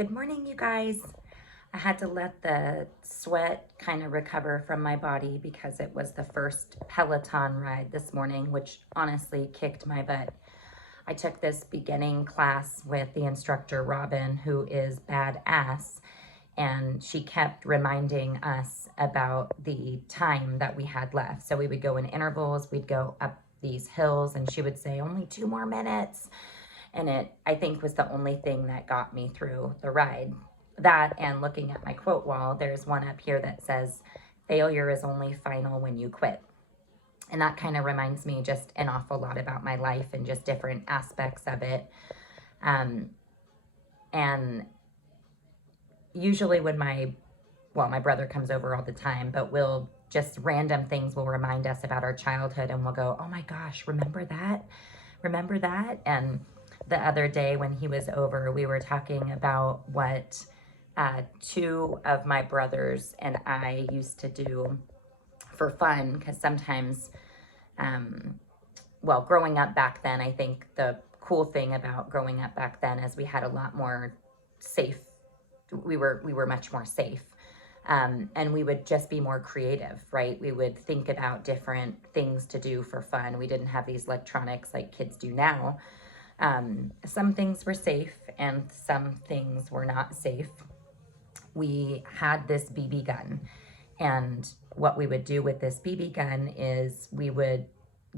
Good morning, you guys. I had to let the sweat kind of recover from my body because it was the first Peloton ride this morning, which honestly kicked my butt. I took this beginning class with the instructor, Robin, who is badass, and she kept reminding us about the time that we had left. So we would go in intervals, we'd go up these hills, and she would say, only 2 more minutes. And it, I think, was the only thing that got me through the ride. That and looking at my quote wall, there's one up here that says, failure is only final when you quit. And that kind of reminds me just an awful lot about my life and just different aspects of it. And usually when my brother comes over all the time, but we'll just random things will remind us about our childhood and we'll go, oh my gosh, remember that? Remember that? And the other day when he was over, we were talking about what two of my brothers and I used to do for fun, because sometimes, growing up back then, I think the cool thing about growing up back then is we had a lot more safe, we were much more safe. And we would just be more creative, right? We would think about different things to do for fun. We didn't have these electronics like kids do now. Some things were safe and some things were not safe. We had this BB gun, and what we would do with this BB gun is we would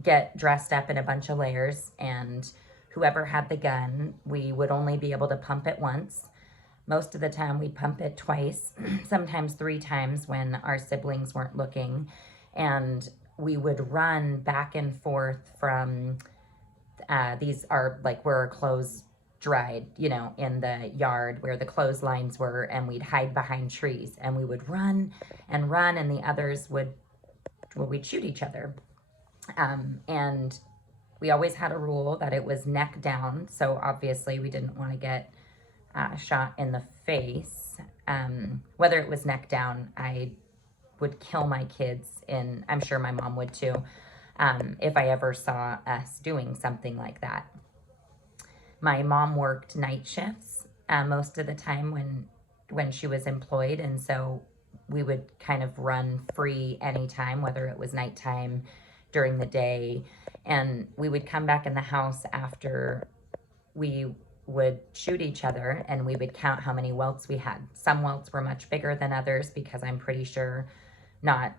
get dressed up in a bunch of layers, and whoever had the gun, we would only be able to pump it once. Most of the time we'd pump it twice, sometimes 3 times when our siblings weren't looking. And we would run back and forth from, these are like where our clothes dried, in the yard where the clotheslines were, and we'd hide behind trees and we would run, and the others we'd shoot each other. And we always had a rule that it was neck down. So obviously we didn't want to get shot in the face. Whether it was neck down, I would kill my kids, and I'm sure my mom would too, if I ever saw us doing something like that. My mom worked night shifts most of the time when she was employed, and so we would kind of run free anytime, whether it was nighttime, during the day, and we would come back in the house after we would shoot each other, and we would count how many welts we had. Some welts were much bigger than others because I'm pretty sure that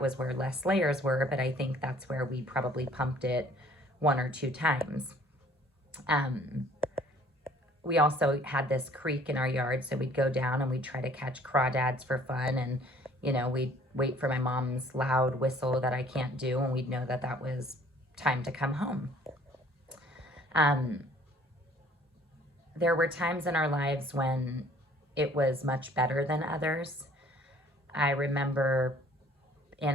was where less layers were, but I think that's where we probably pumped it 1 or 2 times. We also had this creek in our yard, so we'd go down and we'd try to catch crawdads for fun, and we'd wait for my mom's loud whistle that I can't do, and we'd know that that was time to come home. There were times in our lives when it was much better than others. I remember in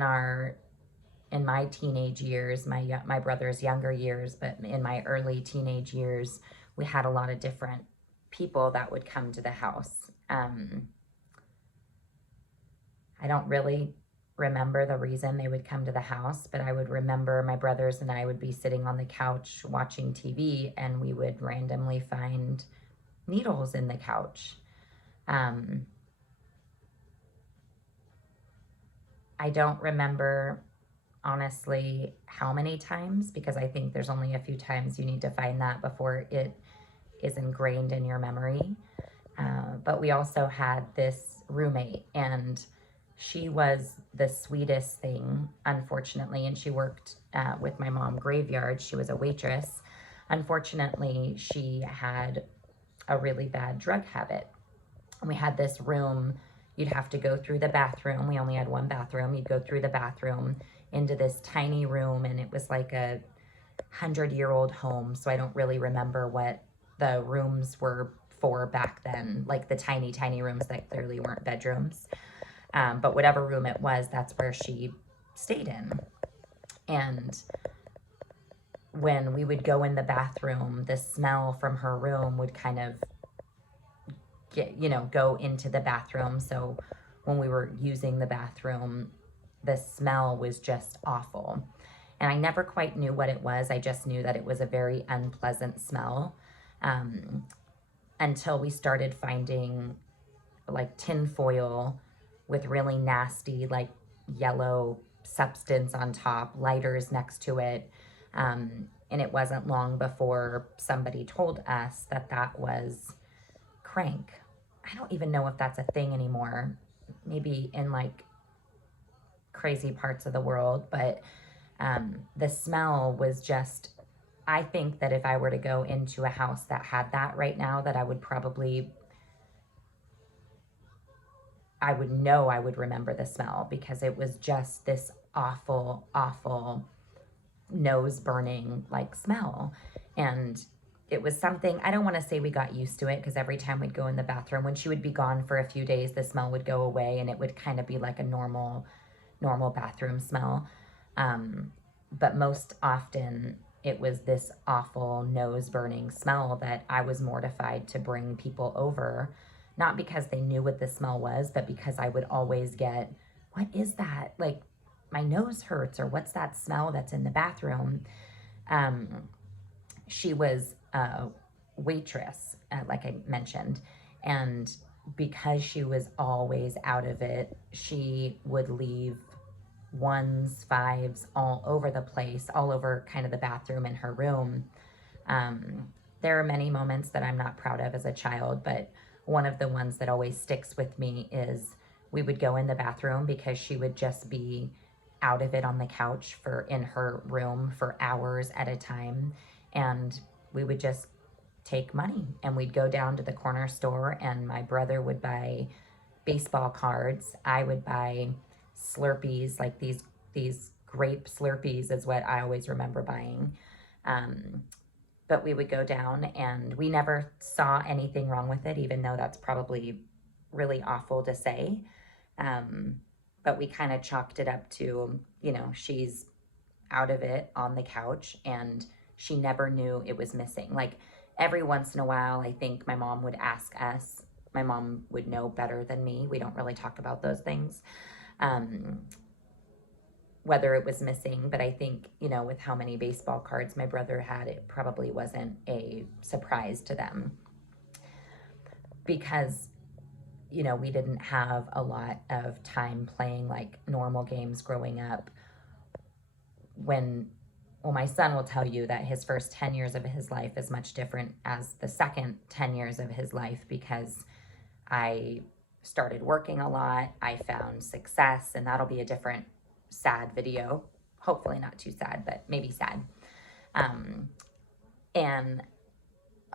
my teenage years, my brother's younger years, but in my early teenage years, we had a lot of different people that would come to the house. I don't really remember the reason they would come to the house, but I would remember my brothers and I would be sitting on the couch watching TV, and we would randomly find needles in the couch. I don't remember, honestly, how many times, because I think there's only a few times you need to find that before it is ingrained in your memory. But we also had this roommate, and she was the sweetest thing, unfortunately, and she worked with my mom graveyard. She was a waitress. Unfortunately, she had a really bad drug habit. We had this room, you'd have to go through the bathroom. We only had 1 bathroom. You'd go through the bathroom into this tiny room, and it was like a 100-year-old home, so I don't really remember what the rooms were for back then, like the tiny, tiny rooms that clearly weren't bedrooms. But whatever room it was, that's where she stayed in. And when we would go in the bathroom, the smell from her room would kind of go into the bathroom. So when we were using the bathroom, the smell was just awful. And I never quite knew what it was. I just knew that it was a very unpleasant smell. until we started finding like tin foil with really nasty, like yellow substance on top, lighters next to it. And it wasn't long before somebody told us that that was crank. I don't even know if that's a thing anymore. Maybe in like crazy parts of the world, but the smell was just, I think that if I were to go into a house that had that right now, that I would probably, I would know I would remember the smell, because it was just this awful, awful nose burning like smell. And it was something, I don't want to say we got used to it, because every time we'd go in the bathroom, when she would be gone for a few days, the smell would go away and it would kind of be like a normal bathroom smell. But most often it was this awful nose burning smell that I was mortified to bring people over, not because they knew what the smell was, but because I would always get, what is that? Like, my nose hurts, or what's that smell that's in the bathroom? Um, she was a waitress, like I mentioned, and because she was always out of it, she would leave ones, fives all over the place, all over kind of the bathroom in her room. Um, there are many moments that I'm not proud of as a child, but one of the ones that always sticks with me is we would go in the bathroom because she would just be out of it on the couch for in her room for hours at a time. And we would just take money and we'd go down to the corner store, and my brother would buy baseball cards. I would buy Slurpees, like these grape Slurpees is what I always remember buying. But we would go down and we never saw anything wrong with it, even though that's probably really awful to say. But we kind of chalked it up to, you know, she's out of it on the couch and she never knew it was missing. Like every once in a while, I think my mom would ask us, my mom would know better than me. We don't really talk about those things. Whether it was missing, but I think, you know, with how many baseball cards my brother had, it probably wasn't a surprise to them, because, you know, we didn't have a lot of time playing like normal games growing up. Well, my son will tell you that his first 10 years of his life is much different as the second 10 years of his life, because I started working a lot, I found success, and that'll be a different sad video. Hopefully not too sad, but maybe sad. And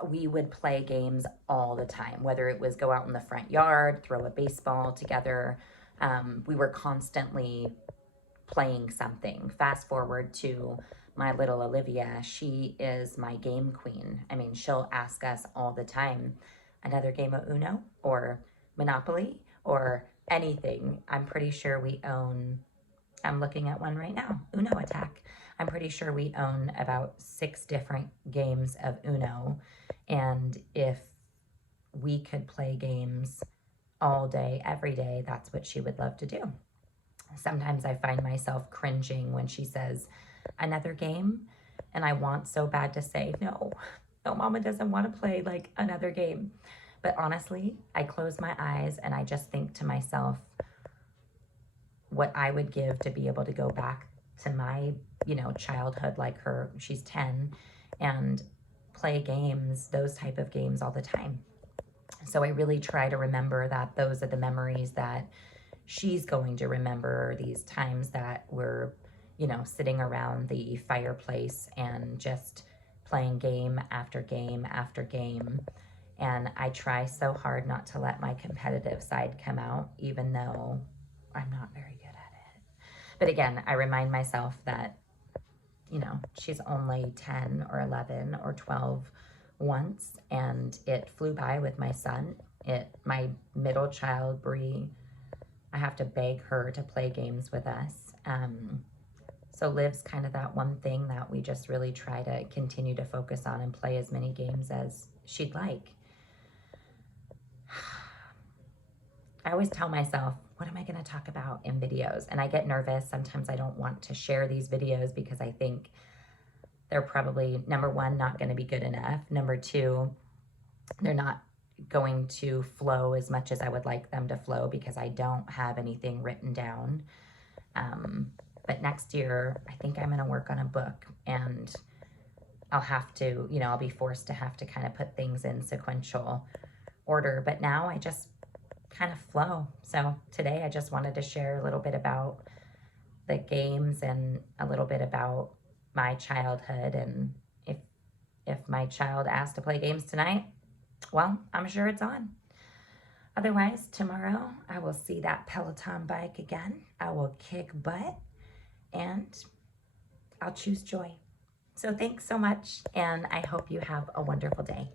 we would play games all the time, whether it was go out in the front yard, throw a baseball together. We were constantly playing something. Fast forward to my little Olivia, she is my game queen. I mean, she'll ask us all the time, another game of Uno or Monopoly or anything. I'm pretty sure we own, I'm looking at one right now, Uno Attack. I'm pretty sure we own about 6 different games of Uno. And if we could play games all day, every day, that's what she would love to do. Sometimes I find myself cringing when she says, another game? And I want so bad to say, no, mama doesn't want to play like another game. But honestly, I close my eyes and I just think to myself what I would give to be able to go back to my, you know, childhood like her. She's 10 and play games, those type of games all the time. So I really try to remember that those are the memories that she's going to remember, these times that we're, you know, sitting around the fireplace and just playing game after game after game. And I try so hard not to let my competitive side come out, even though I'm not very good at it. But again, I remind myself that, you know, she's only 10 or 11 or 12 once, and it flew by with my son. My middle child, Bree, I have to beg her to play games with us. So Liv's kind of that one thing that we just really try to continue to focus on and play as many games as she'd like. I always tell myself, what am I going to talk about in videos? And I get nervous. Sometimes I don't want to share these videos because I think they're probably, number one, not going to be good enough. Number two, they're not going to flow as much as I would like them to flow because I don't have anything written down. But next year, I think I'm going to work on a book, and I'll have to, I'll be forced to have to kind of put things in sequential order. But now I just kind of flow. So today I just wanted to share a little bit about the games and a little bit about my childhood. And if my child asks to play games tonight, well, I'm sure it's on. Otherwise, tomorrow I will see that Peloton bike again. I will kick butt and I'll choose joy. So thanks so much, and I hope you have a wonderful day.